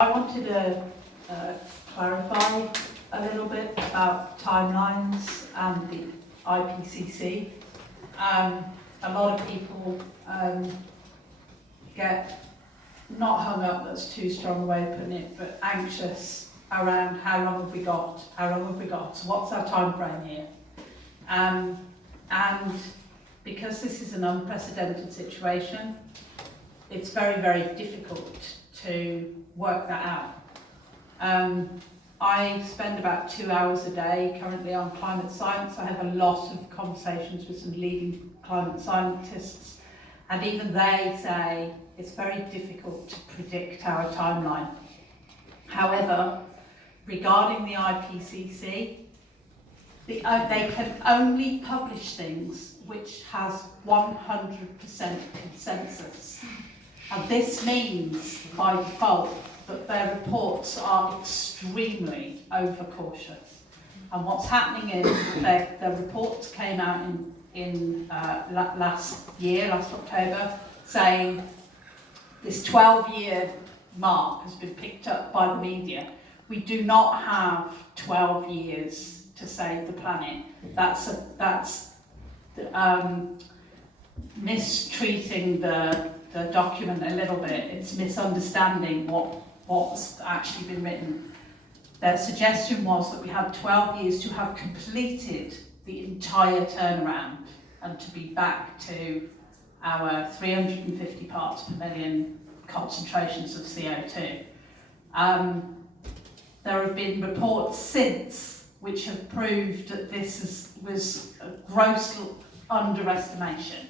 I wanted to clarify a little bit about timelines and the IPCC. A lot of people get not hung up, that's too strong a way of putting it, but anxious around how long have we got, so what's our time frame here? And because this is an unprecedented situation, it's very, very difficult to work that out. I spend about 2 hours a day currently on climate science. I have a lot of conversations with some leading climate scientists, and even they say it's very difficult to predict our timeline. However, regarding the IPCC, they can only publish things which has 100% consensus. And this means, by default, that their reports are extremely overcautious. And what's happening is their reports came out in last October, saying this 12-year mark has been picked up by the media. We do not have 12 years to save the planet. That's mistreating the document a little bit. It's misunderstanding what's actually been written. Their suggestion was that we had 12 years to have completed the entire turnaround and to be back to our 350 parts per million concentrations of CO2. There have been reports since which have proved that this was a gross underestimation.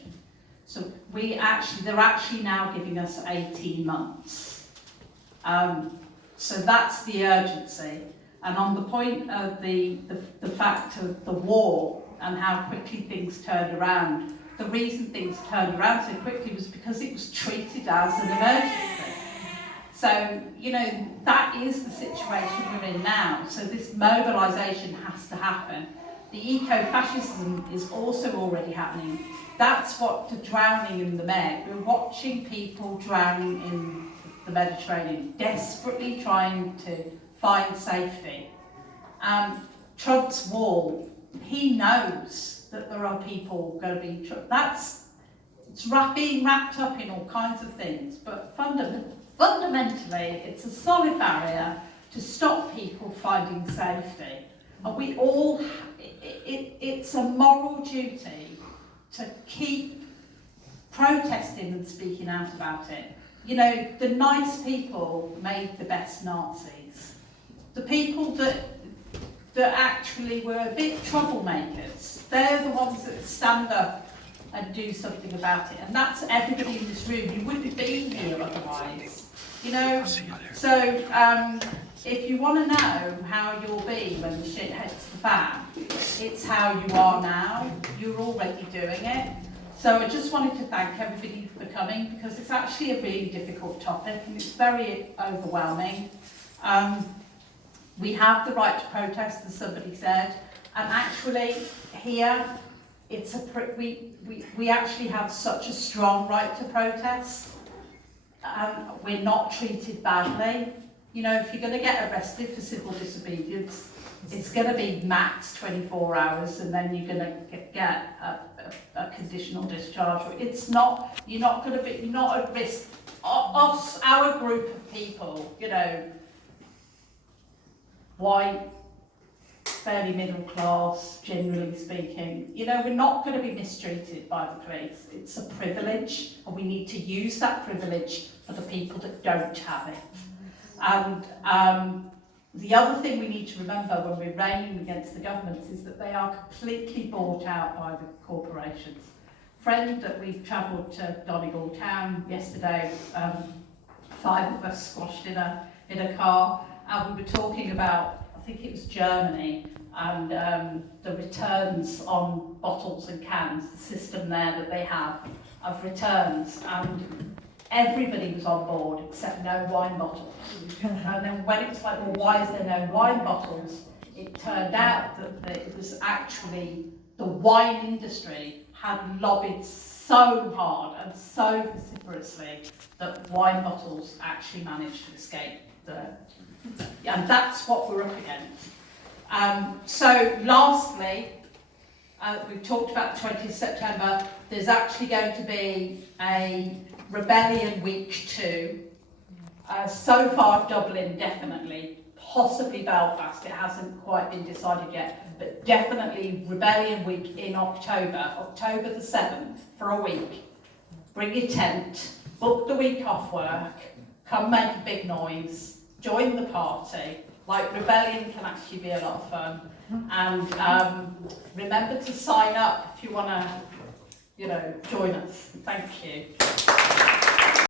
So they're actually now giving us 18 months. So that's the urgency. And on the point of the fact of the war and how quickly things turned around, the reason things turned around so quickly was because it was treated as an emergency. So, that is the situation we're in now. So this mobilisation has to happen. The eco-fascism is also already happening. That's what the drowning in the Med. We're watching people drowning in the Mediterranean, desperately trying to find safety. Trump's wall, he knows that there are people going to be, it's being wrapped up in all kinds of things, but fundamentally it's a solid barrier to stop people finding safety. And we all, it's a moral duty to keep protesting and speaking out about it. The nice people made the best Nazis. The people that actually were a bit troublemakers, they're the ones that stand up and do something about it. And that's everybody in this room. You wouldn't be here otherwise. So if you want to know how you'll be when the shit hits the fan, it's how you are now. You're already doing it. So I just wanted to thank everybody for coming, because it's actually a really difficult topic and it's very overwhelming. We have the right to protest, as somebody said, and actually here we actually have such a strong right to protest. We're not treated badly. If you're going to get arrested for civil disobedience, it's going to be max 24 hours, and then you're going to get a conditional discharge. You're not at risk. Our group of people, white, fairly middle class, generally speaking, we're not going to be mistreated by the police. It's a privilege, and we need to use that privilege for the people that don't have it. And the other thing we need to remember when we're railing against the governments is that they are completely bought out by the corporations. Friend that we travelled to Donegal town yesterday, 5 of us squashed in a car, and we were talking about, I think it was Germany, and the returns on bottles and cans, the system there that they have of returns, and everybody was on board except no wine bottles. And then when it was like, well, why is there no wine bottles? It turned out that it was actually the wine industry had lobbied so hard and so vociferously that wine bottles actually managed to escape the and that's what we're up against. So lastly, we've talked about the 20th September. There's actually going to be a Rebellion Week 2. So far Dublin definitely, possibly Belfast, it hasn't quite been decided yet, but definitely Rebellion Week in October, October the 7th, for a week. Bring your tent, book the week off work, come make a big noise, join the party. Like, Rebellion can actually be a lot of fun. And remember to sign up if you want to, join us. Thank you.